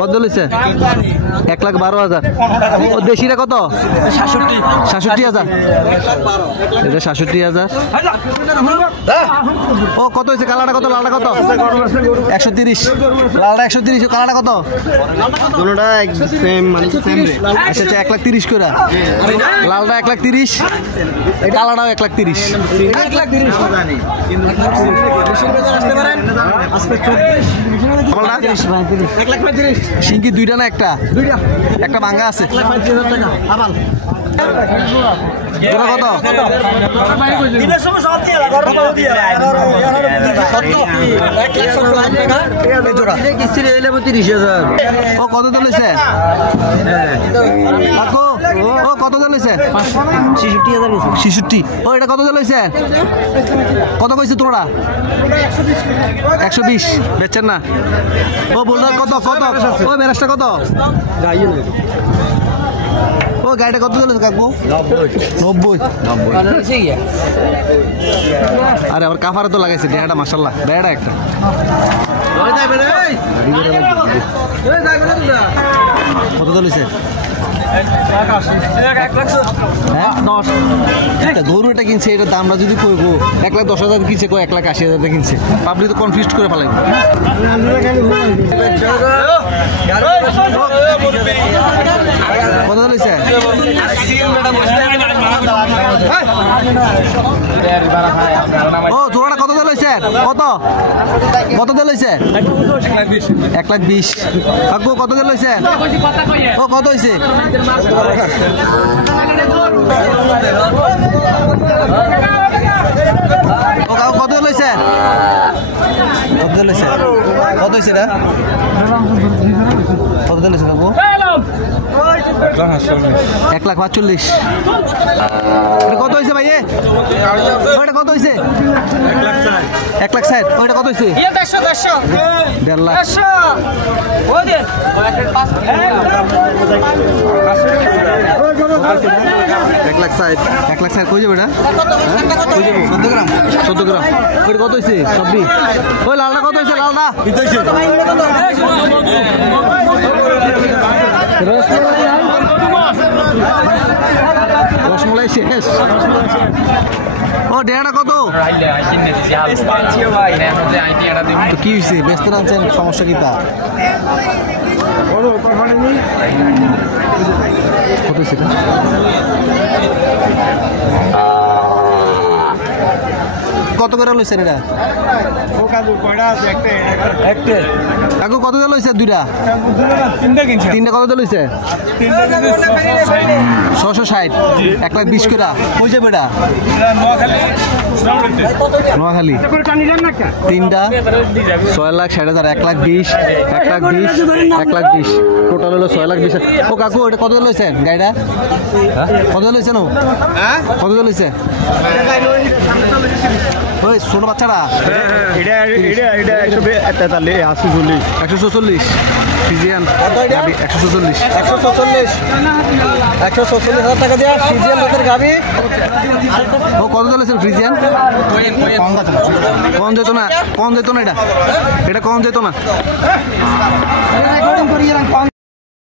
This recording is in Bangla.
কত লইছে 1,12,000। ও দেশিটা কত 67,000। এটা 67,000। ও কত হয়েছে কালারটা কত লালটা কত 130। লালটা 130 কালারটা কত দুটোটা সেম মানে সেম রে। আচ্ছা 1,30,000 করে লালটা 1,30,000 কালারটাও 1,30,000। সিংকি দুইটা না একটা একটা ভাঙ্গা আছে কত ও কত চলেছে ও কত চলেছে 66। ও এটা কত চলেছে কত কইছে তোমরা 120 বেচছেন না। ও বলদার কত কত ও মেরাজটা কত ও গাড়িটা কত চলেছে কাকু 90। আরে আবার কাফারে তো লাগাইছে ডেয়াটা মাশাআল্লাহ ডেয়াটা একটা কত চলেছে গরুটা কিনছে এটার দামটা যদি কইবো 1,10,000 কিনছে 1,80,000 কিনছে পাবলিক তো কনফিউজ করে ফেলাইবে। কত চলেছে ও জোড়াটা কত চলেছে কত কত চলেছে 1,20,000। কাকু কত চলেছে ও কত হয়েছে ও কাকু কত লইছে কত লইছে কত হয়েছে না কত লইছে কাকু 1,45,000। কত হয়েছে ভাই ওইটা কত হয়েছে 1,60,000। ওইটা কত হয়েছে 1,50,000 1,60,000 কই যাবে এটা 14 গ্রাম ওইটা কত হয়েছে 26। ওই লালটা কত হয়েছে লালটা রসমলাই শেষ। ও ডেয়াটা কত কি হয়েছে ব্যস্ত আনছেন সমস্যা কি তা কত সেটা কত করে লইছেন এটা কাকু কত দিয়ে লইছে দুইটা তিনটা কত দিয়ে লইছে 660 1,20,000 করে কই যাবে এটা নোয়াখালী তিনটা 6,60,000 1,20,000 1,20,000 টোটাল হলো 6,20,000। ও কাকু এটা কত দিয়ে লইছেন গাড়িটা কত দিয়ে লইছেন কত দিয়ে লইছে ওই ছোট বাচ্চারা 140 ফিজিয়ান 146,000 টাকা দিয়ে ফিজিয়ান লোকের গাবি। ও কত চলেছেন ফ্রিজিয়ান কম যেত না এটা এটা কম যেত না।